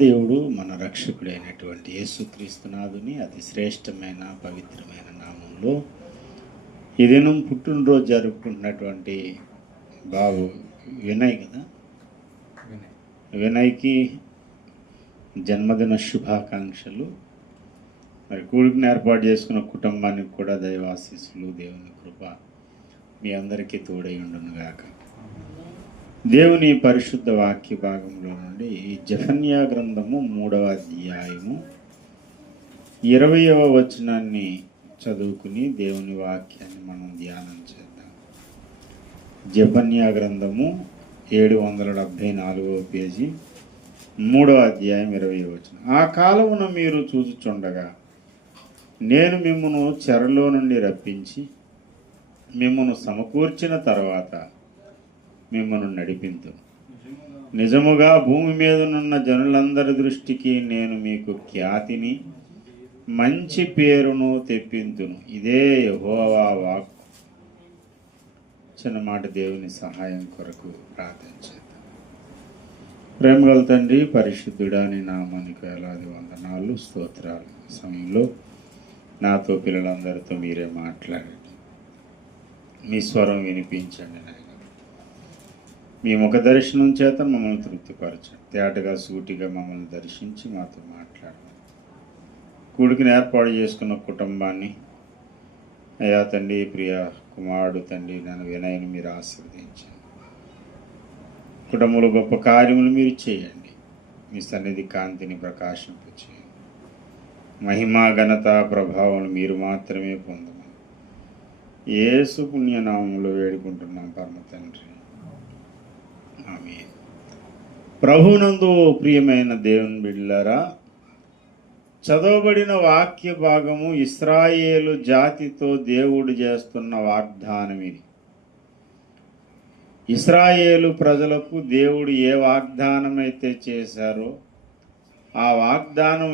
దేవుడు మన రక్షకుడైనటువంటి యేసుక్రీస్తునాథుని అతి శ్రేష్టమైన పవిత్రమైన నామంలో ఈ దినం పుట్టినరోజు జరుపుకుంటున్నటువంటి బాబు వినయ్ కదా, వినయ్కి జన్మదిన శుభాకాంక్షలు. మరి కూడికను ఏర్పాటు చేసుకున్న కుటుంబానికి కూడా దైవాశీస్సులు, దేవుని కృప మీ అందరికీ తోడై ఉండునుగాక. దేవుని పరిశుద్ధ వాక్య భాగంలో నుండి జెఫన్యా గ్రంథము 3వ అధ్యాయము 20వ వచనాన్ని చదువుకుని దేవుని వాక్యాన్ని మనం ధ్యానం చేద్దాం. జెఫన్యా గ్రంథము 774వ పేజీ 3వ అధ్యాయం 20వ వచనం. ఆ కాలమున మీరు చూచుచుండగా నేను మిమ్మును చెరలో నుండి రప్పించి మిమ్మును సమకూర్చిన తర్వాత మిమ్మల్ని నడిపింతును. నిజముగా భూమి మీదనున్న జనులందరి దృష్టికి నేను మీకు ఖ్యాతిని మంచి పేరును తెప్పింతును. ఇదే యెహోవా వాక్కు. చిన్న మాట దేవుని సహాయం కొరకు ప్రార్థించేద్దాం. ప్రేమగల తండ్రి, పరిశుద్ధుడా నీ నామానికి వేలాది వందనాలు, స్తోత్రాలు. సమయంలో నాతో పిల్లలందరితో మీరే మాట్లాడండి, మీ స్వరం వినిపించండి. నాయన మీ ముఖ దర్శనం చేత మమ్మల్ని తృప్తిపరచండి. తేటగా సూటిగా మమ్మల్ని దర్శించి మాతో మాట్లాడండి. కూడికను ఏర్పాటు చేసుకున్న కుటుంబాన్ని అయ్యా తండ్రి, ప్రియ కుమారుడు తండ్రి నన్ను వినయని మీరు ఆశీర్వదించండి. కుటుంబంలో గొప్ప కార్యములు మీరు చేయండి. మీ సన్నిధి కాంతిని ప్రకాశింపచేయండి. మహిమ, ఘనత, ప్రభావం మీరు మాత్రమే పొందమని యేసు పుణ్యనామంలో వేడుకుంటున్నాం పరమ తండ్రి, ఆమేన్. ప్రభునందు ప్రియమైన దేవుని బిడ్డలారా, చదవబడిన వాక్య భాగము ఇశ్రాయేలు జాతితో దేవుడు చేస్తున్న వాగ్దానం. ఇది ఇశ్రాయేలు ప్రజలకు దేవుడు ఏ వాగ్దానం అయితే చేశారో ఆ వాగ్దానం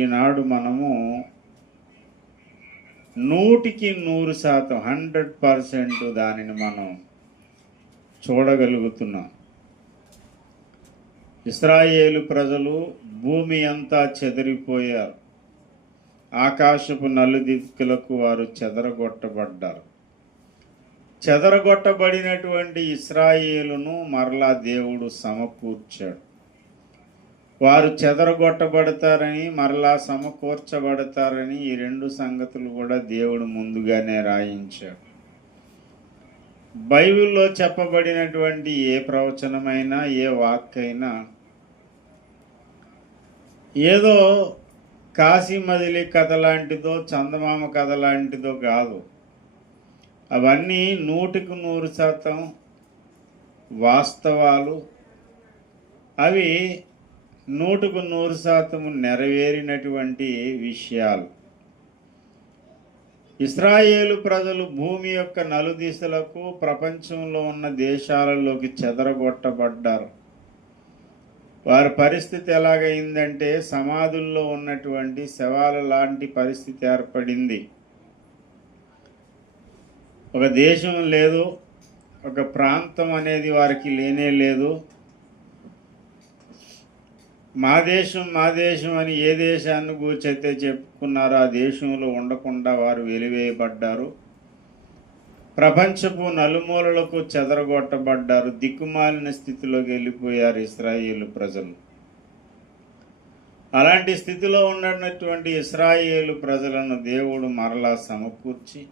ఈనాడు మనము 100% 100% దానిని మనం చూడగలుగుతున్నాం. ఇశ్రాయేలు ప్రజలు భూమి అంతా చెదిరిపోయారు. ఆకాశపు నలుదిక్కులకు వారు చెదరగొట్టబడ్డారు. చెదరగొట్టబడినటువంటి ఇశ్రాయేలును మరలా దేవుడు సమకూర్చాడు. వారు చెదరగొట్టబడతారని మరలా సమకూర్చబడతారని ఈ రెండు సంగతులు కూడా దేవుడు ముందుగానే రాయించాడు. బైబిల్లో చెప్పబడినటువంటి ఏ ప్రవచనమైనా ఏ వాక్కైనా ఏదో కాశీ మదిలి కథ లాంటిదో చందమామ కథ లాంటిదో కాదు. అవన్నీ 100% వాస్తవాలు. అవి 100% నెరవేరినటువంటి విషయాలు. ఇశ్రాయేలు ప్రజలు భూమి యొక్క నలుదిశలకు, ప్రపంచంలో ఉన్న దేశాలలోకి చెదరగొట్టబడ్డారు. వారి పరిస్థితి ఎలాగైందంటే సమాధుల్లో ఉన్నటువంటి శవాల లాంటి పరిస్థితి ఏర్పడింది. ఒక దేశం లేదు, ఒక ప్రాంతం అనేది వారికి లేనే లేదు. మా దేశం మా దేశం అని ఏ దేశాన్ని కూర్చైతే చెప్పుకున్నారో ఆ దేశంలో ఉండకుండా వారు వెలివేయబడ్డారు. ప్రపంచపు నలుమూలలకు చెదరగొట్టబడ్డారు. దిక్కుమాలిన స్థితిలోకి వెళ్ళిపోయారు ఇశ్రాయేలు ప్రజలు. అలాంటి స్థితిలో ఉన్నటువంటి ఇశ్రాయేలు ప్రజలను దేవుడు మరలా సమకూర్చి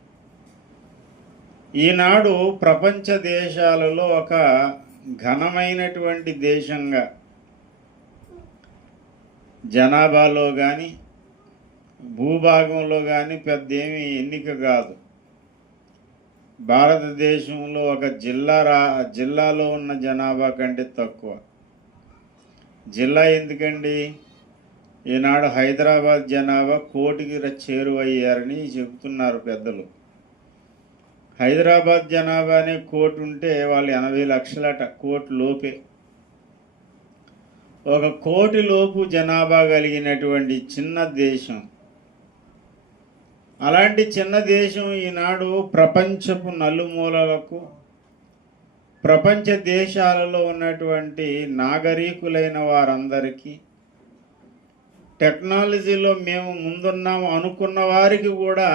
ఈనాడు ప్రపంచ దేశాలలో ఒక ఘనమైనటువంటి దేశంగా, జనాభాలో కానీ భూభాగంలో కానీ పెద్ద ఏమీ ఎన్నిక కాదు. భారతదేశంలో ఒక జిల్లాలో ఉన్న జనాభా కంటే తక్కువ. జిల్లా ఎందుకండి? ఈనాడు హైదరాబాద్ జనాభా 1 కోటికి చేరువయ్యారని చెబుతున్నారు పెద్దలు. హైదరాబాద్ జనాభానే 1 కోటి ఉంటే వాళ్ళు 80 లక్షలట. 1 కోటి లోపే. 1 కోటి లోపు జనాభా కలిగినటువంటి చిన్న దేశం. అలాంటి చిన్న దేశం ఈనాడు ప్రపంచపు నలుమూలలకు, ప్రపంచ దేశాలలో ఉన్నటువంటి నాగరికులైన వారందరికీ టెక్నాలజీలో మేము ముందున్నాము అనుకున్న వారికి కూడా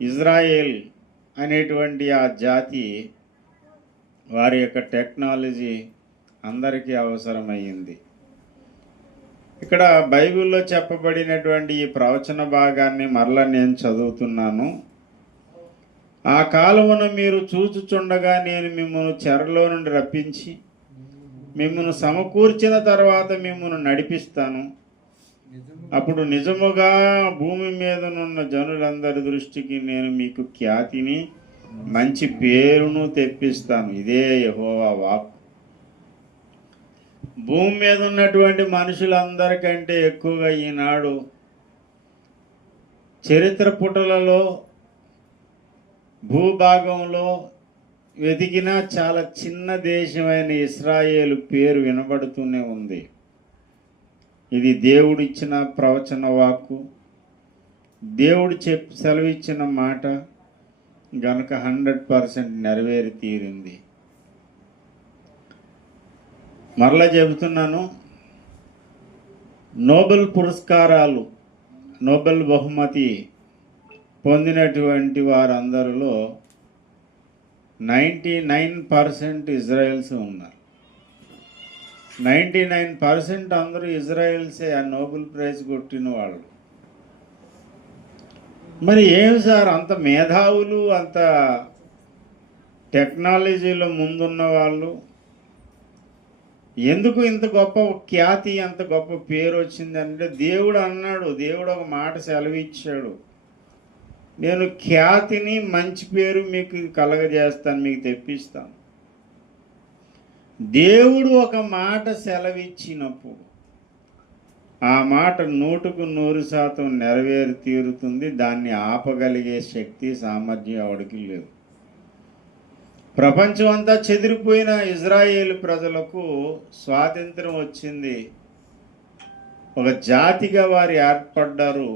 ఇజ్రాయేల్ అనేటువంటి ఆ జాతి వారి యొక్క టెక్నాలజీ అందరికీ అవసరమయ్యింది. ఇక్కడ బైబిల్లో చెప్పబడినటువంటి ఈ ప్రవచన భాగాన్ని మరలా నేను చదువుతున్నాను. ఆ కాలమున మీరు చూచుచుండగా నేను మిమ్మల్ని చెరలో నుండి రప్పించి మిమ్మల్ని సమకూర్చిన తర్వాత మిమ్మల్ని నడిపిస్తాను. అప్పుడు నిజముగా భూమి మీదనున్న జనులందరి దృష్టికి నేను మీకు ఖ్యాతిని మంచి పేరును తెప్పిస్తాను. ఇదే యెహోవా వాక్కు. భూమి మీద ఉన్నటువంటి మనుషులందరికంటే ఎక్కువగా ఈనాడు చరిత్ర పుటలలో భూభాగంలో వెతికినా చాలా చిన్న దేశమైన ఇశ్రాయేలు పేరు వినబడుతూనే ఉంది. ఇది దేవుడిచ్చిన ప్రవచన వాక్కు, దేవుడు సెలవిచ్చిన మాట గనుక 100% నెరవేరి తీరింది. మరలా చెబుతున్నాను, నోబెల్ పురస్కారాలు, నోబెల్ బహుమతి పొందినటువంటి వారందరిలో 99% ఇజ్రాయెల్స్ ఉన్నారు. 99% అందరూ ఇజ్రాయెల్సే ఆ నోబెల్ ప్రైజ్ కొట్టిన వాళ్ళు. మరి ఏం సార్, అంత మేధావులు, అంత టెక్నాలజీలో ముందున్న వాళ్ళు ఎందుకు ఇంత గొప్ప ఖ్యాతి, అంత గొప్ప పేరు వచ్చిందంటే దేవుడు అన్నాడు, దేవుడు ఒక మాట సెలవిచ్చాడు, నేను ఖ్యాతిని మంచి పేరు మీకు కలగజేస్తాను, మీకు తెప్పిస్తాను. దేవుడు ఒక మాట సెలవిచ్చినప్పుడు ఆ మాట 100% నెరవేరి తీరుతుంది. దాన్ని ఆపగలిగే శక్తి, సామర్థ్యం ఎవరికి లేదు. ప్రపంచం అంతా చెదిరిపోయిన ఇజ్రాయేలు ప్రజలకు స్వాతంత్రం వచ్చింది. ఒక జాతిగా వారు ఏర్పడ్డారు.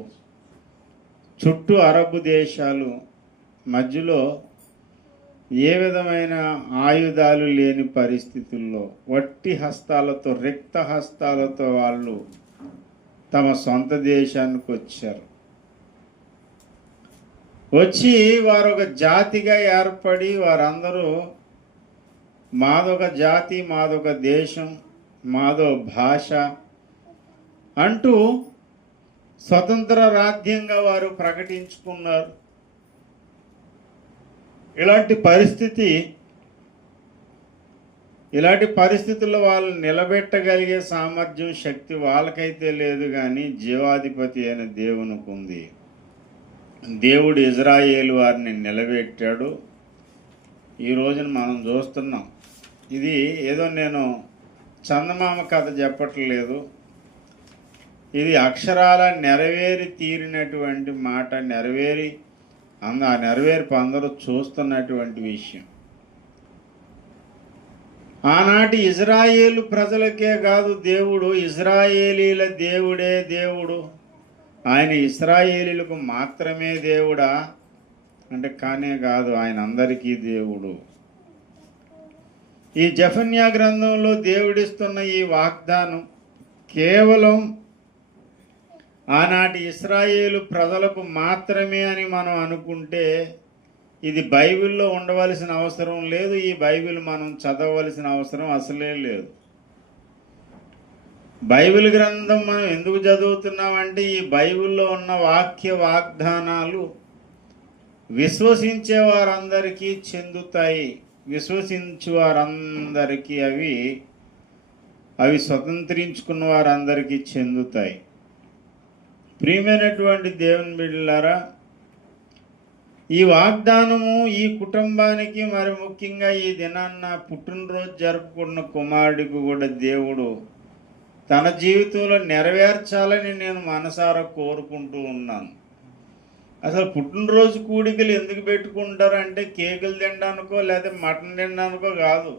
చుట్టూ అరబ్ దేశాలు, మధ్యలో ఏ విధమైన ఆయుధాలు లేని పరిస్థితుల్లో వట్టి హస్తాలతో, రిక్త హస్తాలతో వాళ్ళు తమ సొంత దేశానికి వచ్చారు. వచ్చి వారు ఒక జాతిగా ఏర్పడి వారందరూ మాదొక జాతి, మాదొక దేశం, మాదో భాష అంటూ స్వతంత్ర రాజ్యంగా వారు ప్రకటించుకున్నారు. ఇలాంటి పరిస్థితుల్లో వాళ్ళు నిలబెట్టగలిగే సామర్థ్యం, శక్తి వాళ్ళకైతే లేదు, కానీ జీవాధిపతి అయిన దేవునికి ఉంది. దేవుడు ఇజ్రాయేలు వారిని నిలబెట్టాడు. ఈ రోజున మనం చూస్తున్నాం. ఇది ఏదో నేను చందమామ కథ చెప్పట్లేదు, ఇది అక్షరాల నెరవేరి తీరినటువంటి మాట, ఆ నెరవేర్పు అందరూ చూస్తున్నటువంటి విషయం. ఆనాటి ఇజ్రాయేలు ప్రజలకే కాదు దేవుడు, ఇజ్రాయేలీల దేవుడే దేవుడు. ఆయన ఇశ్రాయేలీలకు మాత్రమే దేవుడా అంటే కానే కాదు, ఆయన అందరికీ దేవుడు. ఈ జెఫన్యా గ్రంథంలో దేవుడిస్తున్న ఈ వాగ్దానం కేవలం ఆనాటి ఇశ్రాయేలు ప్రజలకు మాత్రమే అని మనం అనుకుంటే ఇది బైబిల్లో ఉండవలసిన అవసరం లేదు. ఈ బైబిల్ మనం చదవవలసిన అవసరం అసలే లేదు. బైబిల్ గ్రంథం మనం ఎందుకు చదువుతున్నామంటే ఈ బైబిల్లో ఉన్న వాక్య వాగ్దానాలు విశ్వసించే వారందరికీ చెందుతాయి. విశ్వసించే వారందరికీ అవి స్వతంత్రించుకున్న వారందరికీ చెందుతాయి. ప్రియమైనటువంటి దేవుని బిడ్డలారా, ఈ వాగ్దానము ఈ కుటుంబానికి, మరి ముఖ్యంగా ఈ దినాన్న పుట్టినరోజు జరుపుకున్న కుమారుడికి కూడా దేవుడు తన జీవితంలో నెరవేర్చాలని నేను మనసారా కోరుకుంటూ ఉన్నాను. అసలు పుట్టినరోజు కూడికలు ఎందుకు పెట్టుకుంటారంటే కేకులు తినడానికో లేదా మటన్ తినడానికో కాదు.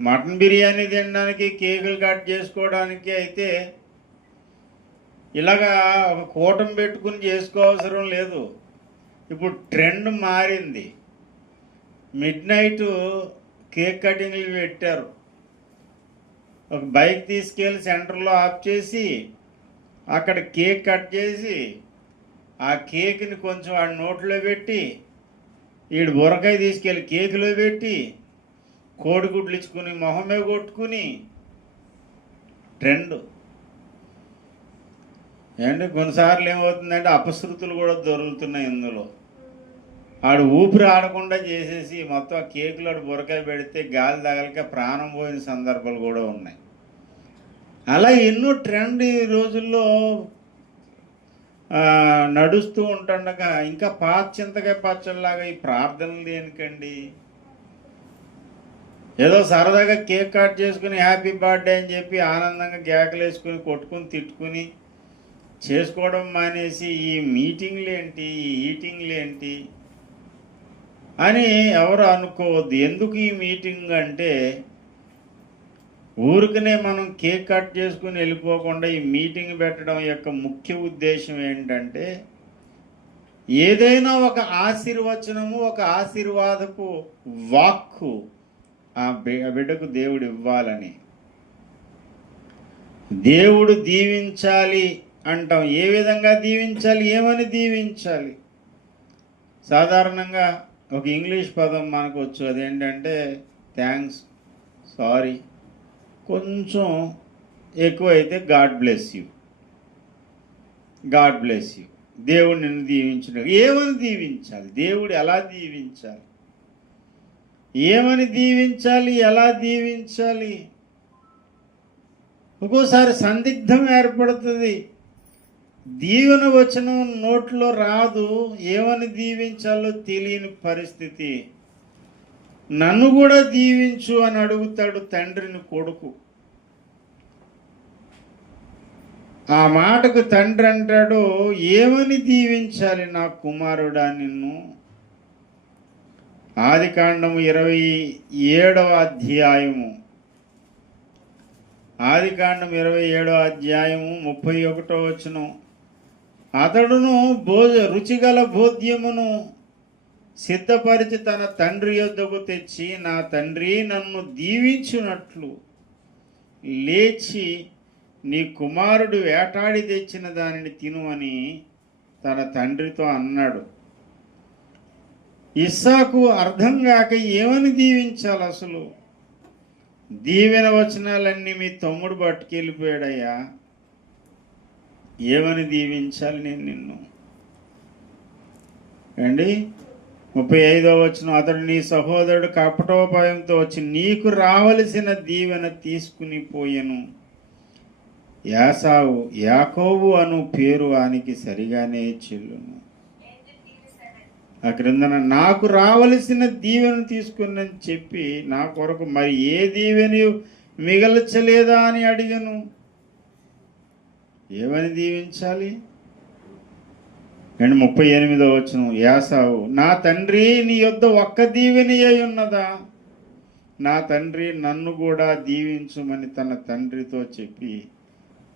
మటన్ బిర్యానీ తినడానికి, కేకులు కట్ చేసుకోవడానికి అయితే ఇలాగా ఒక కూటమి పెట్టుకుని చేసుకోవసరం లేదు. ఇప్పుడు ట్రెండ్ మారింది. మిడ్నైట్ కేక్ కటింగ్లు పెట్టారు. ఒక బైక్ తీసుకెళ్ళి సెంటర్లో ఆఫ్ చేసి అక్కడ కేక్ కట్ చేసి ఆ కేక్ని కొంచెం వాడి నోట్లో పెట్టి వీడు బుర్రకాయ తీసుకెళ్ళి కేకులో పెట్టి కోడిగుడ్లు ఇచ్చుకుని మొహమే కొట్టుకుని ట్రెండ్. ఏంటంటే కొన్నిసార్లు ఏమవుతుందంటే అపశృతులు కూడా దొరుకుతున్నాయి ఇందులో. ఆడు ఊపిరి ఆడకుండా చేసేసి మొత్తం ఆ కేకులో ఆడు బుర్రకాయ పెడితే గాలి తగలక ప్రాణం పోయిన సందర్భాలు కూడా ఉన్నాయి. అలా ఎన్నో ట్రెండ్ ఈ రోజుల్లో నడుస్తూ ఉంటుండగా ఇంకా చింతకాయ పచ్చడిలాగా ఈ ప్రార్థనలు దేనికండి? ఏదో సరదాగా కేక్ కట్ చేసుకుని హ్యాపీ బర్త్డే అని చెప్పి ఆనందంగా కేకలు వేసుకుని కొట్టుకుని తిట్టుకుని చేసుకోవడం మానేసి ఈ మీటింగ్లు ఏంటి, ఈ ఈటింగ్లు ఏంటి అని ఎవరు అనుకోవద్దు. ఎందుకు ఈ మీటింగ్ అంటే ఊరికనే మనం కేక్ కట్ చేసుకుని వెళ్ళిపోకుండా ఈ మీటింగ్ పెట్టడం యొక్క ముఖ్య ఉద్దేశం ఏంటంటే ఏదైనా ఒక ఆశీర్వచనము, ఒక ఆశీర్వాదపు వాక్కు ఆ బిడ్డకు దేవుడు ఇవ్వాలని. దేవుడు దీవించాలి అంటాం. ఏ విధంగా దీవించాలి, ఏమని దీవించాలి? సాధారణంగా ఒక ఇంగ్లీష్ పదం మనకు వచ్చు, అదేంటంటే థ్యాంక్స్, సారీ, కొంచెం ఎక్కువైతే God bless you. God bless you. దేవుడు నిన్ను దీవించిన. ఏమని దీవించాలి? దేవుడు ఎలా దీవించాలి? ఏమని దీవించాలి? ఎలా దీవించాలి? ఒక్కోసారి సందిగ్ధం ఏర్పడుతుంది. దీవెన వచనం నోట్లో రాదు, ఏమని దీవించాలో తెలియని పరిస్థితి. నన్ను కూడా దీవించు అని అడుగుతాడు తండ్రిని కొడుకు. ఆ మాటకు తండ్రి అంటాడు, ఏమని దీవించాలి నా కుమారుడా నిన్ను? ఆదికాండము 27వ అధ్యాయము, ఆదికాండం 27వ అధ్యాయము 31వ వచనం. అతడును రుచిగల భోజ్యమును సిద్ధపరిచి తన తండ్రి యొద్దకు తెచ్చి, నా తండ్రి నన్ను దీవించున్నట్లు లేచి నీ కుమారుడు వేటాడి తెచ్చిన దానిని తినుమని తన తండ్రితో అన్నాడు. ఇస్సాకు అర్థం కాక ఏమని దీవించాలి అసలు? దీవెన వచనాలన్నీ మీ తమ్ముడు పట్టుకెళ్ళిపోయాడయ్యా, ఏమని దీవించాలి నేను నిన్ను అండి? 35వ వచనం. అతడు నీ సహోదరుడు కపటోపాయంతో వచ్చి నీకు రావలసిన దీవెన తీసుకుని పోయెను. యాసావు యాకోబు అను పేరు వానికి సరిగానే చెల్లును. ఆ క్రిందన నాకు రావలసిన దీవెన తీసుకుని చెప్పి నా కొరకు మరి ఏ దీవెన మిగల్చలేదా అని అడిగను. ఏమని దీవించాలి? అండ్ 38వ వచనం. యాసావు, నా తండ్రి నీ యొద్ద ఒక్క దీవెని అయి ఉన్నదా? నా తండ్రి నన్ను కూడా దీవించుమని తన తండ్రితో చెప్పి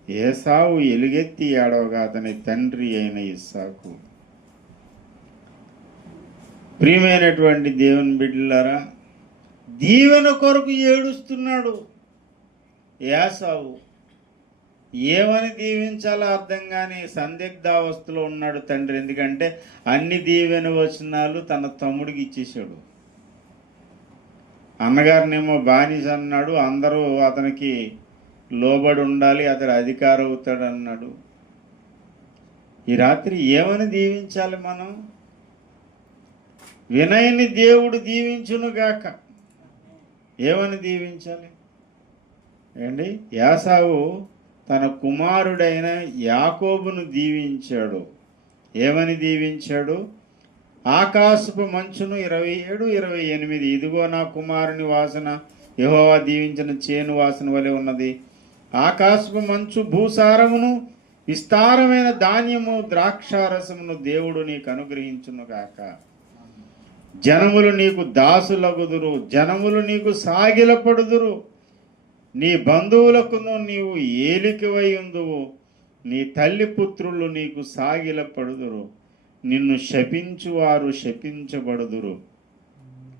ఏసావు ఎలుగెత్తి ఏడవగా అతని తండ్రి అయిన ఇస్సాకు. ప్రియమైనటువంటి దేవుని బిడ్డలారా, దీవెన కొరకు ఏడుస్తున్నాడు యాసావు. ఏమని దీవించాలో అర్థం కాని సందిగ్ధావస్థలో ఉన్నాడు తండ్రి. ఎందుకంటే అన్ని దీవెన వచనాలు తన తమ్ముడికి ఇచ్చేసాడు. అన్నగారినేమో బానిస అన్నాడు, అందరూ అతనికి లోబడి ఉండాలి, అతడు అధికారం అవుతాడు అన్నాడు. ఈ రాత్రి ఏమని దీవించాలి మనం? వినయని దేవుడు దీవించునుగాక. ఏమని దీవించాలి ఏంటి? యాసావు తన కుమారుడైన యాకోబును దీవించాడు. ఏమని దీవించాడు? ఆకాశపు మంచును 27, 28. ఇదిగో నా కుమారుని వాసన యెహోవా దీవించిన చేను వాసన వలె ఉన్నది. ఆకాశపు మంచు భూసారమును విస్తారమైన ధాన్యము ద్రాక్షారసమును దేవుడు నీకు అనుగ్రహించును గాక. జనములు నీకు దాసులగుదురు, జనములు నీకు సాగిలపడుదురు. నీ బంధువులకును నీవు ఏలికవై ఉందువు. నీ తల్లి పుత్రులు నీకు సాగిలపడుదురు. నిన్ను శపించువారు శపించబడుదురు.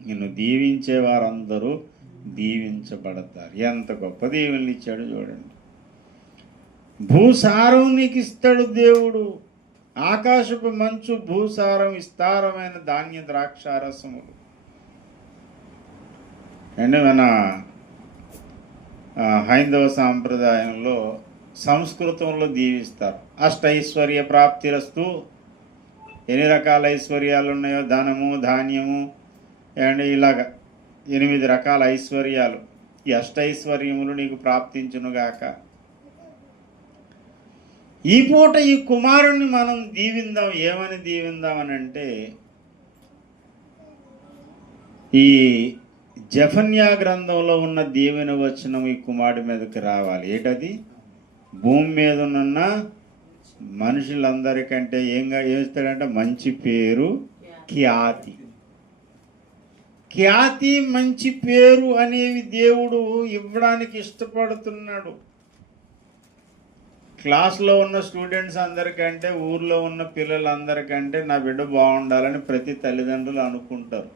నిన్ను దీవించేవారందరూ దీవించబడతారు. ఎంత గొప్ప దీవెనలు ఇచ్చాడు చూడండి. భూసారం నీకు ఇస్తాడు దేవుడు. ఆకాశపు మంచు, భూసారం, విస్తారమైన ధాన్య ద్రాక్షారసములు. అంటే మన హైందవ సాంప్రదాయంలో, సంస్కృతంలో దీవిస్తారు. అష్టైశ్వర్య ప్రాప్తిరస్తు. ఎన్ని రకాల ఐశ్వర్యాలు ఉన్నాయో, ధనము, ధాన్యము అండ్ ఇలాగ 8 రకాల ఐశ్వర్యాలు. ఈ అష్టైశ్వర్యములు నీకు ప్రాప్తించునుగాక. ఈ పూట ఈ కుమారుణ్ణి మనం దీవిందాం. ఏమని దీవిందాం అని అంటే, ఈ జెఫన్యా గ్రంథంలో ఉన్న దీవెన వచనం ఈ కుమారుడి మీదకి రావాలి. ఏంటది? భూమి మీద ఉన్న మనుషులందరికంటే ఏమిస్తాడంటే మంచి పేరు, ఖ్యాతి. ఖ్యాతి, మంచి పేరు అనేవి దేవుడు ఇవ్వడానికి ఇష్టపడుతున్నాడు. క్లాస్లో ఉన్న స్టూడెంట్స్ అందరికంటే, ఊర్లో ఉన్న పిల్లలందరికంటే నా బిడ్డ బాగుండాలని ప్రతి తల్లిదండ్రులు అనుకుంటారు.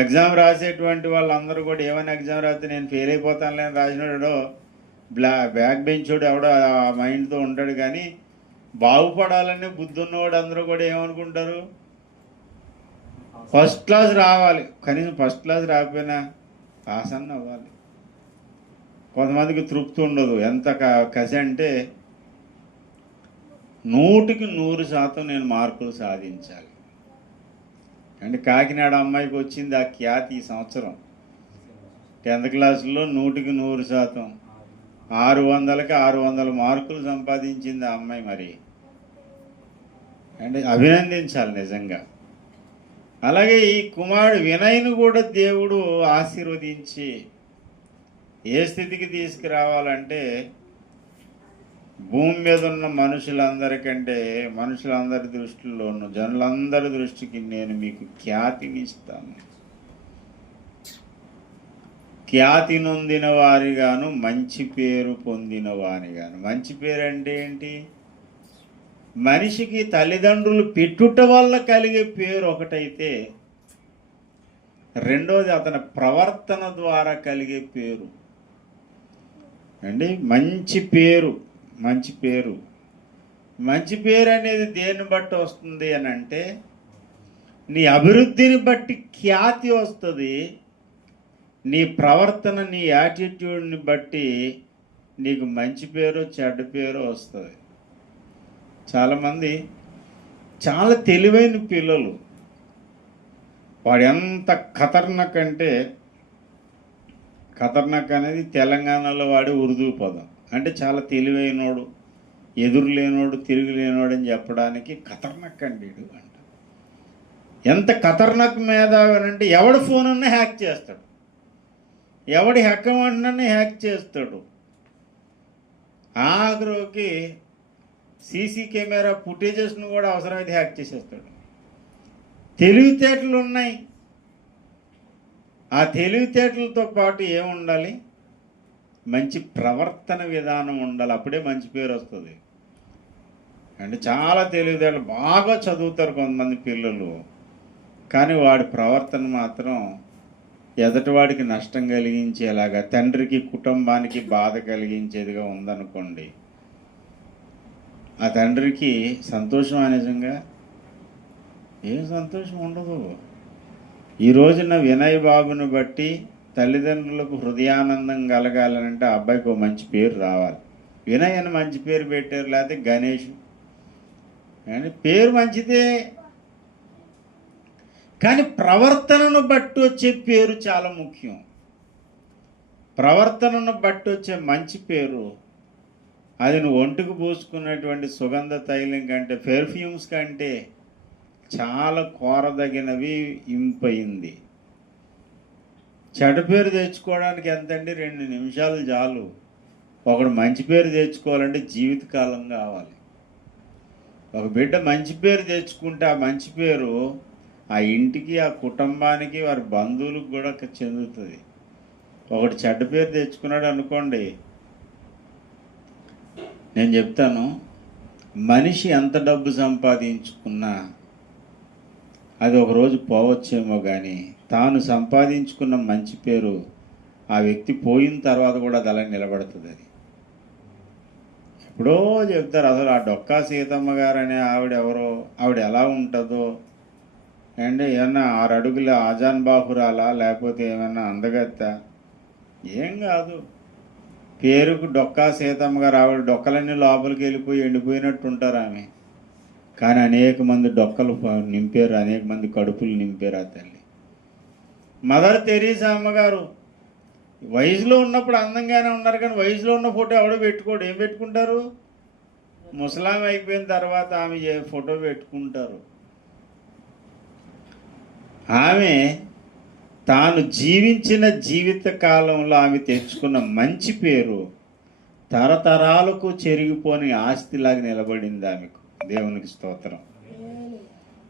ఎగ్జామ్ రాసేటువంటి వాళ్ళందరూ కూడా ఏమైనా ఎగ్జామ్ రాస్తే నేను ఫెయిల్ అయిపోతానులే అని రాసినాడు బ్యాక్ బెంచోడు ఎవడో ఆ మైండ్తో ఉంటాడు. కానీ బాగుపడాలని బుద్ధి ఉన్నవాడు అందరూ కూడా ఏమనుకుంటారు? ఫస్ట్ క్లాస్ రావాలి. కనీసం ఫస్ట్ క్లాస్ రాకపోయినా పాస్ అన్న అవ్వాలి. కొంతమందికి తృప్తి ఉండదు. ఎంత కసి అంటే 100కి 100% నేను మార్కులు సాధించాలి. అంటే కాకినాడ అమ్మాయికి వచ్చింది ఆ ఖ్యాతి ఈ సంవత్సరం. 10th క్లాసులో 100కి 100%, 600కి 600 మార్కులు సంపాదించింది ఆ అమ్మాయి. మరి అంటే అభినందించాలి నిజంగా. అలాగే ఈ కుమారుడు వినయ్ను కూడా దేవుడు ఆశీర్వదించి ఏ స్థితికి తీసుకురావాలంటే, భూమి మీద ఉన్న మనుషులందరికంటే, మనుషులందరి దృష్టిలోను, జనులందరి దృష్టికి నేను మీకు ఖ్యాతిని ఇస్తాను. ఖ్యాతి నొందిన వారిగాను, మంచి పేరు పొందిన వారిగాను. మంచి పేరు అంటే ఏంటి? మనిషికి తల్లిదండ్రులు పెట్టుట వల్ల కలిగే పేరు ఒకటైతే, రెండోది అతని ప్రవర్తన ద్వారా కలిగే పేరు అండి మంచి పేరు. మంచి పేరు, మంచి పేరు అనేది దేన్ని బట్టి వస్తుంది అని అంటే, నీ అభివృద్ధిని బట్టి ఖ్యాతి వస్తుంది. నీ ప్రవర్తన, నీ యాటిట్యూడ్ని బట్టి నీకు మంచి పేరు, చెడ్డ పేరు వస్తుంది. చాలామంది చాలా తెలివైన పిల్లలు, వాడు ఎంత ఖతర్నాక్ అంటే, ఖతర్నాక్ అనేది తెలంగాణలో వాడే ఉర్దూ పదం. అంటే చాలా తెలివైనోడు, ఎదురు లేనోడు, తిరిగి లేనోడు అని చెప్పడానికి ఖతర్నాక్ అండి అంట. ఎంత ఖతర్నాక్ మేధావి అంటే, ఎవడి ఫోన్ అన్నా హ్యాక్ చేస్తాడు, ఎవడి అకౌంట్నన్నా హ్యాక్ చేస్తాడు. ఆఖరికి సీసీ కెమెరా ఫుటేజెస్ను కూడా అవసరమైతే హ్యాక్ చేసేస్తాడు. తెలివితేటలు ఉన్నాయి. ఆ తెలివితేటలతో పాటు ఏముండాలి? మంచి ప్రవర్తన విధానం ఉండాలి. అప్పుడే మంచి పేరు వస్తుంది. అంటే చాలా తెలివితేటలు, బాగా చదువుతారు కొంతమంది పిల్లలు, కానీ వాడి ప్రవర్తన మాత్రం ఎదటివాడికి నష్టం కలిగించేలాగా, తండ్రికి కుటుంబానికి బాధ కలిగించేదిగా ఉందనుకోండి, ఆ తండ్రికి సంతోషం నిజంగా ఏం సంతోషం ఉండదు. ఈ రోజున వినయ్ బాబుని బట్టి తల్లిదండ్రులకు హృదయానందం కలగాలనంటే ఆ అబ్బాయికి ఒక మంచి పేరు రావాలి. వినయ్ అని మంచి పేరు పెట్టారు, లేకపోతే గణేష్ అని పేరు మంచిదే, కానీ ప్రవర్తనను బట్టి వచ్చే పేరు చాలా ముఖ్యం. ప్రవర్తనను బట్టి వచ్చే మంచి పేరు, అది నువ్వు ఒంటికి పూసుకున్నటువంటి సుగంధ తైలం కంటే, పెర్ఫ్యూమ్స్ కంటే చాలా కోరదగినవి, ఇంపయింది. చెడ్డ పేరు తెచ్చుకోవడానికి ఎంతండి? 2 నిమిషాలు చాలు. ఒకడు మంచి పేరు తెచ్చుకోవాలంటే జీవితకాలం కావాలి. ఒక బిడ్డ మంచి పేరు తెచ్చుకుంటే ఆ మంచి పేరు ఆ ఇంటికి, ఆ కుటుంబానికి, వారి బంధువులకు కూడా చెందుతుంది. ఒకటి చెడ్డ పేరు తెచ్చుకున్నాడు అనుకోండి, నేను చెప్తాను, మనిషి ఎంత డబ్బు సంపాదించుకున్నా అది ఒకరోజు పోవచ్చేమో, కానీ తాను సంపాదించుకున్న మంచి పేరు ఆ వ్యక్తి పోయిన తర్వాత కూడా అది అలా నిలబడుతుంది. అది ఎప్పుడో చెప్తారు. అసలు ఆ డొక్కా సీతమ్మ గారు అనే ఆవిడ ఎవరో, ఆవిడ ఎలా ఉంటుందో అండి, ఏమన్నా 6 అడుగుల ఆజాన్ బాహురాలా, లేకపోతే ఏమన్నా అందగత్త? ఏం కాదు. పేరుకు డొక్కా సీతమ్మ గారు, ఆవిడ డొక్కలన్నీ లోపలికి వెళ్ళిపోయి ఎండిపోయినట్టు ఉంటారు ఆమె. కానీ అనేక మంది డొక్కలు నింపారు, అనేక మంది కడుపులు నింపారు ఆ తల్లి. మదర్ తెరీసా అమ్మగారు వయసులో ఉన్నప్పుడు అందంగానే ఉన్నారు, కానీ వయసులో ఉన్న ఫోటో ఎవడో పెట్టుకోడు. ఏం పెట్టుకుంటారు? ముసలాం అయిపోయిన తర్వాత ఆమె ఫోటో పెట్టుకుంటారు. ఆమె తాను జీవించిన జీవిత కాలంలో ఆమె తెచ్చుకున్న మంచి పేరు తరతరాలకు చెరిగిపోని ఆస్తిలాగా నిలబడింది ఆమెకు. దేవునికి స్తోత్రం.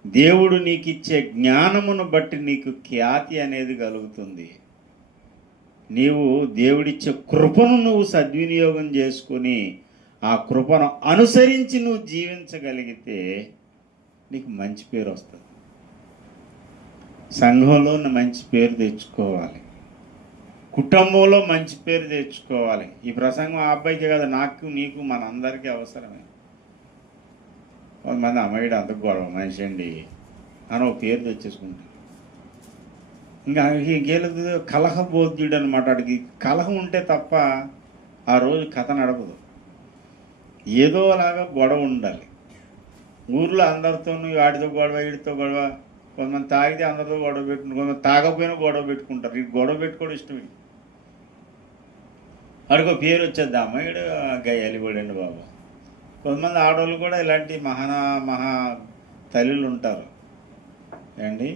దేవుడు నీకు ఇచ్చే జ్ఞానమును బట్టి నీకు ఖ్యాతి అనేది కలుగుతుంది. నీవు దేవుడిచ్చే కృపను నువ్వు సద్వినియోగం చేసుకుని ఆ కృపను అనుసరించి నువ్వు జీవించగలిగితే నీకు మంచి పేరు వస్తుంది. సంఘంలో మంచి పేరు తెచ్చుకోవాలి, కుటుంబంలో మంచి పేరు తెచ్చుకోవాలి. ఈ ప్రసంగం ఆ అబ్బాయికి కదా, నాకు నీకు మనందరికీ అవసరమే. కొంతమంది అమ్మాయిడు అంత గొడవ మనిషి అండి అని ఒక పేరు తెచ్చేసుకుంటారు. ఇంకా ఇంకేలేదు, కలహబోధ్యుడు అనమాట. అడిగి కలహం ఉంటే తప్ప ఆ రోజు కథ నడపదు. ఏదో అలాగా గొడవ ఉండాలి. ఊర్లో అందరితోనూ వాడితో గొడవ, వీడితో గొడవ. కొంతమంది తాగితే అందరితో గొడవ పెట్టుకుంటారు, కొంతమంది తాగకపోయినా గొడవ పెట్టుకుంటారు. ఈ గొడవ పెట్టుకోవడం ఇష్టం. వాడికి ఒక పేరు వచ్చేద్ది, అమ్మాయిడు గయ్యాలిపోడండి బాబు. కొంతమంది ఆడవాళ్ళు కూడా ఇలాంటి మహా తల్లులు ఉంటారు అండి.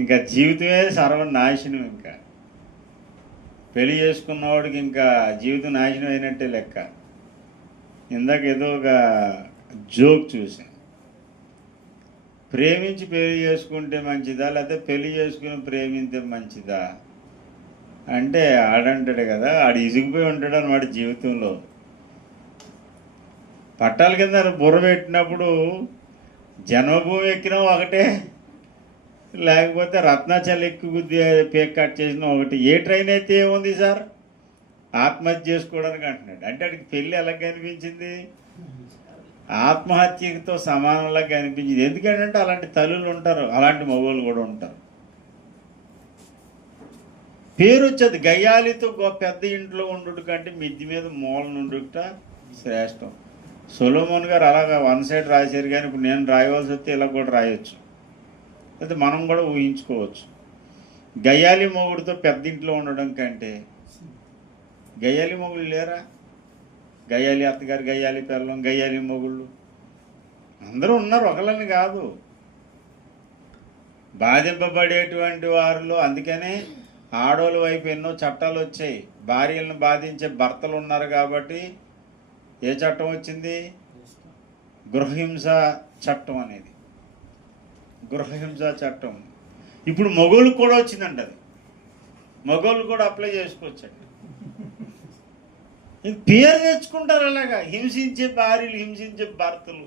ఇంకా జీవితమే సర్వనాశనం. ఇంకా పెళ్లి చేసుకున్నవాడికి ఇంకా జీవితం నాశనం అయినట్టే లెక్క. ఇందాక ఏదో ఒక జోక్ చూసాను. ప్రేమించి పెళ్లి చేసుకుంటే మంచిదా, లేకపోతే పెళ్లి చేసుకుని ప్రేమించే మంచిదా అంటే ఆడంటాడు కదా, ఆడు ఇసిగిపోయి ఉంటాడు అన్నమాట జీవితంలో. పట్టాల కింద బుర్ర పెట్టినప్పుడు జన్మభూమి ఎక్కినా ఒకటే, లేకపోతే రత్నాచల్ ఎక్కువ గుద్ది పేక్ కట్ చేసిన ఒకటి. ఏ ట్రైన్ అయితే ఏముంది సార్, ఆత్మహత్య చేసుకోవడానికి అంటున్నాడు. అంటే అడికి పెళ్ళి ఎలా కనిపించింది? ఆత్మహత్యతో సమానంలా కనిపించింది. ఎందుకంటే అలాంటి తల్లులు ఉంటారు, అలాంటి మగవాళ్ళు కూడా ఉంటారు. పేరు వచ్చేది. గయ్యాలితో పెద్ద ఇంట్లో ఉండుట కంటే మిద్ది మీద మూల నుండుట శ్రేష్టం. సొలొమోన్ గారు అలాగా వన్ సైడ్ రాశారు, కానీ ఇప్పుడు నేను రాయవలసి వస్తే ఇలా కూడా రాయొచ్చు, అయితే మనం కూడా ఊహించుకోవచ్చు. గయ్యాలి మొగుడితో పెద్ద ఇంట్లో ఉండడం కంటే, గయ్యాలి మొగుళ్ళు లేరా? గయ్యాలి అత్తగారు, గయ్యాలి పిల్లం, గయ్యాలి మొగుళ్ళు అందరూ ఉన్నారు, ఒకళ్ళని కాదు. బాధింపబడేటువంటి వారిలో అందుకనే ఆడోళ్ళ వైపు ఎన్నో చట్టాలు వచ్చాయి. భార్యలను బాధించే భర్తలు ఉన్నారు కాబట్టి ఏ చట్టం వచ్చింది? గృహహింస చట్టం అనేది. గృహహింస చట్టం ఇప్పుడు మగోళ్ళకు కూడా వచ్చిందంట. అది మగోళ్ళు కూడా అప్లై చేసుకోవచ్చండి. పేరు తెచ్చుకుంటారు అలాగా. హింసించే భార్యలు, హింసించే భర్తలు,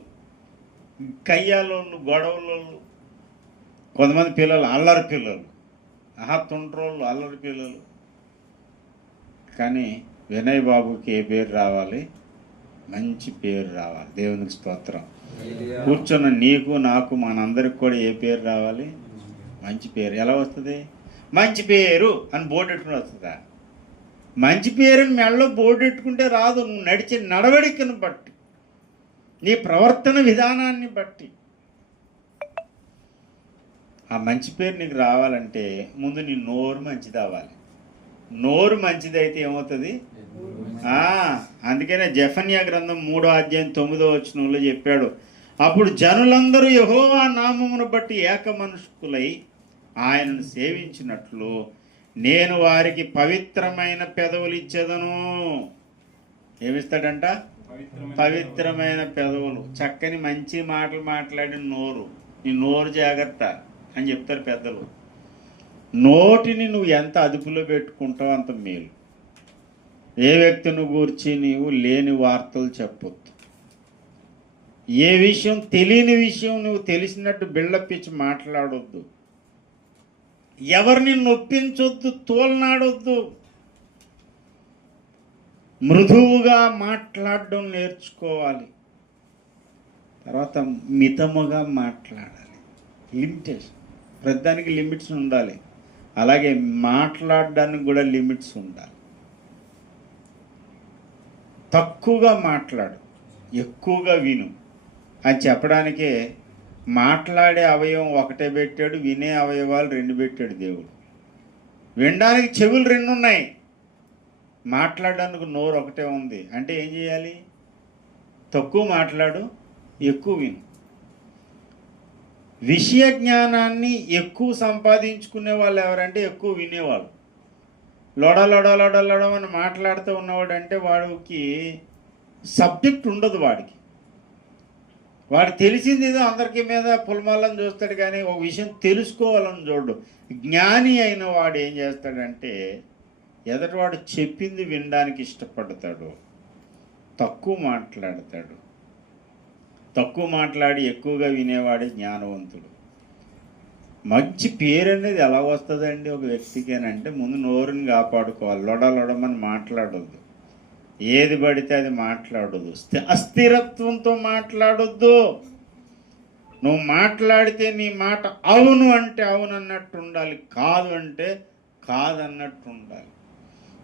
కయ్యాలోళ్ళు, గొడవలోళ్ళు. కొంతమంది పిల్లలు అల్లరి పిల్లలు, తుంట్రోళ్ళు, అల్లరి పిల్లలు. కానీ వినయ్ బాబుకి ఏ పేరు రావాలి? మంచి పేరు రావాలి. దేవునికి స్తోత్రం. కూర్చున్న నీకు నాకు మనందరికి కూడా ఏ పేరు రావాలి? మంచి పేరు. ఎలా వస్తుంది? మంచి పేరు అని బోర్డు పెట్టుకుని వస్తుందా? మంచి పేరుని మెడలో బోర్డు పెట్టుకుంటే రాదు. నువ్వు నడిచే నడవడికను బట్టి, నీ ప్రవర్తన విధానాన్ని బట్టి ఆ మంచి పేరు నీకు రావాలంటే ముందు నీ నోరు మంచిది అవ్వాలి. నోరు మంచిదైతే ఏమవుతుంది? అందుకనే జెఫన్యా గ్రంథం 3వ అధ్యాయం 9వ వచనంలో చెప్పాడు, అప్పుడు జనులందరూ యెహోవా నామమును బట్టి ఏక మనస్కులై ఆయనను సేవించినట్లు నేను వారికి పవిత్రమైన పెదవులు ఇచ్చేదను. ఏమిస్తాడంట? పవిత్రమైన పెదవులు. చక్కని మంచి మాటలు మాట్లాడిన నోరు. నీ నోరు జాగ్రత్త అని చెప్తారు పెద్దలు. నోటిని నువ్వు ఎంత అదుపులో పెట్టుకుంటావు అంత మేలు. ఏ వ్యక్తిని గూర్చి నీవు లేని వార్తలు చెప్పొద్దు. ఏ విషయం తెలియని విషయం నువ్వు తెలిసినట్టు బిల్డప్ ఇచ్చి మాట్లాడొద్దు. ఎవరిని నొప్పించొద్దు, తోలనాడొద్దు. మృదువుగా మాట్లాడడం నేర్చుకోవాలి. తర్వాత మితముగా మాట్లాడాలి. లిమిటేషన్, ప్రతిదానికి లిమిట్స్ ఉండాలి. అలాగే మాట్లాడడానికి కూడా లిమిట్స్ ఉండాలి. తక్కువగా మాట్లాడు, ఎక్కువగా విను అని చెప్పడానికే మాట్లాడే అవయవం ఒకటే పెట్టాడు, వినే అవయవాలు 2 పెట్టాడు దేవుడు. వినడానికి చెవులు 2 ఉన్నాయి, మాట్లాడడానికి నోరు ఒకటే ఉంది. అంటే ఏం చేయాలి? తక్కువ మాట్లాడు, ఎక్కువ విను. విషయ జ్ఞానాన్ని ఎక్కువ సంపాదించుకునే వాళ్ళు ఎవరంటే ఎక్కువ వినేవాళ్ళు. లొడని మాట్లాడుతూ ఉన్నవాడు అంటే వాడికి సబ్జెక్ట్ ఉండదు. వాడికి తెలిసింది ఏదో అందరికీ మీద పులమాలను చూస్తాడు, కానీ ఒక విషయం తెలుసుకోవాలని చూడు. జ్ఞాని అయిన వాడు ఏం చేస్తాడంటే ఎదటివాడు చెప్పింది వినడానికి ఇష్టపడతాడు, తక్కువ మాట్లాడతాడు. తక్కువ మాట్లాడి ఎక్కువగా వినేవాడే జ్ఞానవంతుడు. మంచి పేరు అనేది ఎలా వస్తుందండి ఒక వ్యక్తికి అని అంటే ముందు నోరుని కాపాడుకోవాలి. లొడమని మాట్లాడొద్దు, ఏది పడితే అది మాట్లాడొద్దు, అస్థిరత్వంతో మాట్లాడొద్దు. నువ్వు మాట్లాడితే నీ మాట అవును అంటే అవును అన్నట్టు ఉండాలి, కాదు అంటే కాదన్నట్టు ఉండాలి.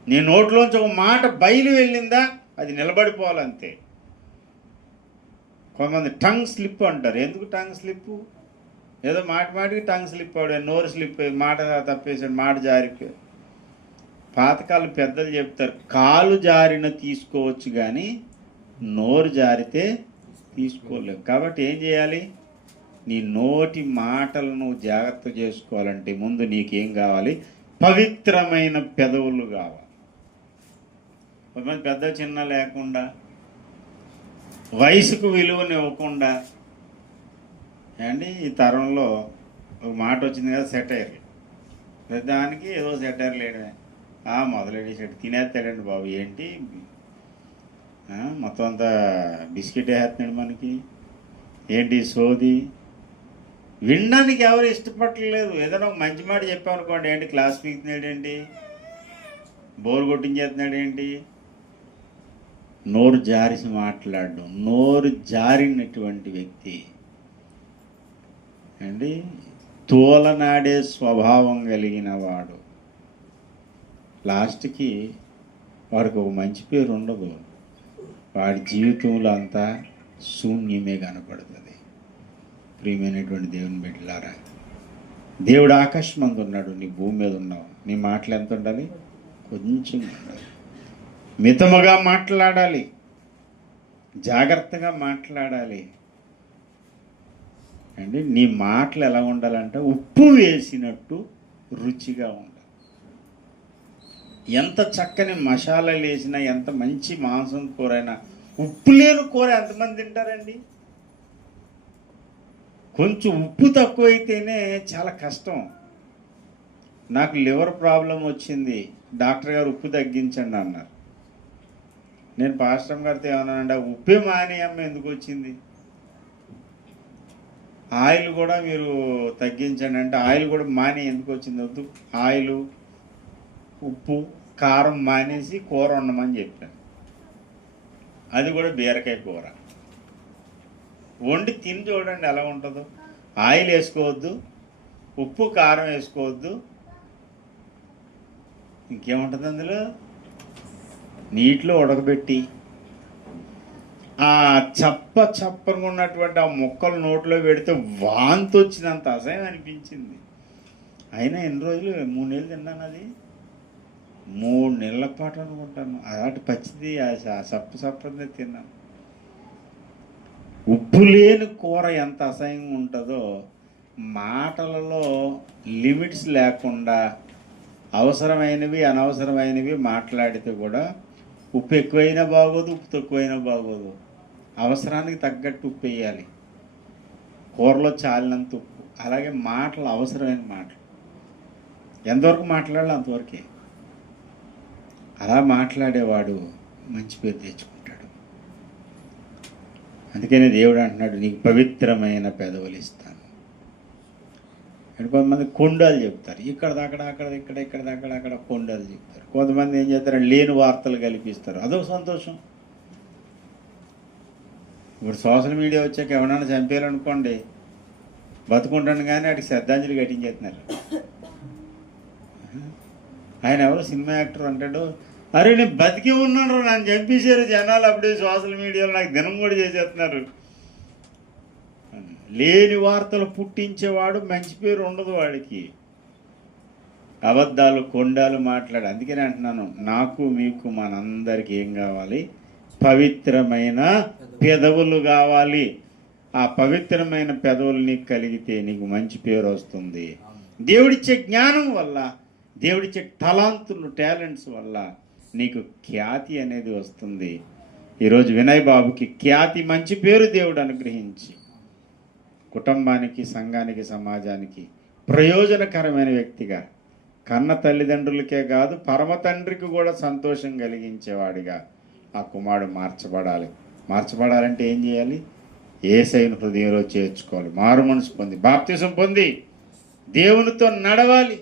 నీ నోట్లోంచి ఒక మాట బయలు వెళ్ళిందా అది నిలబడిపోవాలంతే. కొంతమంది టంగ్ స్లిప్ అంటారు. ఎందుకు టంగ్ స్లిప్? ఏదో మాటికి టంగ్ స్లిప్ అవ్వడం, నోరు స్లిప్ అయ్యి మాట తప్పేసాడు, మాట జారిపోయాడు. పాతకాలం పెద్దలు చెప్తారు, కాలు జారిన తీసుకోవచ్చు కానీ నోరు జారితే తీసుకోలేవు. కాబట్టి ఏం చేయాలి? నీ నోటి మాటలు నువ్వు జాగ్రత్త చేసుకోవాలంటే ముందు నీకేం కావాలి? పవిత్రమైన పెదవులు కావాలి. కొంతమంది పెద్ద చిన్న లేకుండా, వయసుకు విలువనివ్వకుండా, అండి ఈ తరంలో ఒక మాట వచ్చింది కదా, సెటైర్. ప్రతిదానికి ఏదో సెటైర్ లేడమే. మొదలెడేసాడు, తినేస్తాడండి బాబు. ఏంటి మొత్తం అంతా బిస్కెట్ వేస్తున్నాడు మనకి, ఏంటి సోది. వినడానికి ఎవరు ఇష్టపడలేదు. ఏదైనా ఒక మంచి మాట చెప్పామనుకోండి, ఏంటి క్లాస్ పీకుతున్నాడు, ఏంటి బోర్ కొట్టించేస్తున్నాడు, ఏంటి. నోరు జారిసి మాట్లాడడం, నోరు జారినటువంటి వ్యక్తి అండి తోలనాడే స్వభావం కలిగిన వాడు. లాస్ట్కి వాడికి ఒక మంచి పేరు ఉండదు, వాడి జీవితంలో అంతా శూన్యమే కనపడుతుంది. ప్రియమైనటువంటి దేవుని బిడ్డలారా, దేవుడు ఆకాశం అందు ఉన్నాడు, నీ భూమి మీద ఉన్నావు. నీ మాటలు ఎంత ఉండాలి? కొంచెం ఉండాలి. మితముగా మాట్లాడాలి, జాగ్రత్తగా మాట్లాడాలి అండి. నీ మాటలు ఎలా ఉండాలంటే ఉప్పు వేసినట్టు రుచిగా ఉండాలి. ఎంత చక్కని మసాలాలు వేసినా, ఎంత మంచి మాంసం కూర అయినా ఉప్పు లేని కూర ఎంతమంది తింటారండి? కొంచెం ఉప్పు తక్కువైతేనే చాలా కష్టం. నాకు లివర్ ప్రాబ్లం వచ్చింది, డాక్టర్ గారు ఉప్పు తగ్గించండి అన్నారు. నేను పాస్టర్ గారితో ఏమన్నానంటే, ఉప్పే మానేయమ్మ ఎందుకు వచ్చింది, ఆయిల్ కూడా మీరు తగ్గించండి అంటే, ఆయిల్ కూడా మానే ఎందుకు వచ్చింది, వద్దు, ఆయిల్ ఉప్పు కారం మానేసి కూర వండమని చెప్పాను. అది కూడా బీరకాయ కూర వండి తిని చూడండి ఎలా ఉంటుందో. ఆయిల్ వేసుకోవద్దు, ఉప్పు కారం వేసుకోవద్దు, ఇంకేముంటుంది అందులో, నీటిలో ఉడకబెట్టి ఆ చప్పగా ఉన్నటువంటి ఆ ముక్కలు నోట్లో పెడితే వాంతి వచ్చినంత అసహ్యం అనిపించింది. అయినా ఎన్ని రోజులు, 3 నెలలు తిన్నాను. అది 3 నెలల పాటు అనుకుంటాను. అలాంటి పచ్చిది ఆ సప్పనే తిన్నాను. ఉప్పు లేని కూర ఎంత అసహ్యంగా ఉంటుందో, మాటలలో లిమిట్స్ లేకుండా అవసరమైనవి అనవసరమైనవి మాట్లాడితే కూడా ఉప్పు ఎక్కువైనా బాగోదు, ఉప్పు తక్కువైనా బాగోదు. అవసరానికి తగ్గట్టు ఉప్పు వేయాలి, కూరలో చాలినంత ఉప్పు. అలాగే మాటలు, అవసరమైన మాటలు ఎంతవరకు మాట్లాడాలో అంతవరకే. అలా మాట్లాడేవాడు మంచి పేరు తెచ్చుకుంటాడు. అందుకనే దేవుడు అంటున్నాడు, నీకు పవిత్రమైన పెదవులు ఇస్తాను అంటే కొంతమంది కొండాలు చెప్తారు, ఇక్కడ అక్కడ అక్కడ ఇక్కడ ఇక్కడ అక్కడ అక్కడ కొండాలు చెప్తారు. కొంతమంది ఏం చేస్తారు, లేని వార్తలు కల్పిస్తారు, అదొక సంతోషం. ఇప్పుడు సోషల్ మీడియా వచ్చాక ఎవరైనా చంపేయాలనుకోండి, బతుకుంటాను కానీ వాటికి శ్రద్ధాంజలి కట్టించేస్తున్నారు. ఆయన ఎవరు సినిమా యాక్టర్ అంటాడు, అరే నేను బతికి ఉన్నాను, నన్ను చంపేశారు జనాలు, అప్పుడే సోషల్ మీడియాలో నాకు దినం కూడా చేసేస్తున్నారు. లేని వార్తలు పుట్టించేవాడు మంచి పేరు ఉండదు వాడికి. అబద్ధాలు కొండాలు మాట్లాడు. అందుకనే అంటున్నాను, నాకు మీకు మనందరికీ ఏం కావాలి, పవిత్రమైన పెదవులు కావాలి. ఆ పవిత్రమైన పెదవులు నీకు కలిగితే నీకు మంచి పేరు వస్తుంది. దేవుడిచ్చే జ్ఞానం వల్ల, దేవుడిచ్చే తలాంతులు టాలెంట్స్ వల్ల నీకు ఖ్యాతి అనేది వస్తుంది. ఈరోజు వినయ్ బాబుకి ఖ్యాతి, మంచి పేరు దేవుడు అనుగ్రహించి కుటుంబానికి, సంఘానికి, సమాజానికి ప్రయోజనకరమైన వ్యక్తిగా, కన్న తల్లిదండ్రులకే కాదు పరమ తండ్రికి కూడా సంతోషం కలిగించేవాడిగా ఆ కుమారుడు మార్చబడాలి. మార్చబడాలంటే ఏం చేయాలి? యేసయ్యను హృదయంలో చేర్చుకోవాలి, మారు మనసు పొంది, బాప్తిసం పొంది దేవునితో నడవాలి.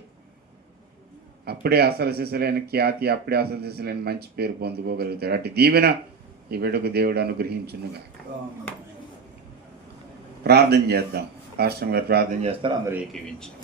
అప్పుడే అసలు సిసలైన ఖ్యాతి, అప్పుడే అసలు సిసలైన మంచి పేరు పొందుకోగలుగుతాడు. అటు దీవెన ఈ బిడ్డకు దేవుడు అనుగ్రహించునుగా. ప్రార్థన చేద్దాం. పాస్టర్ గారు ప్రార్థన చేస్తారు, అందరూ ఏకీవించారు.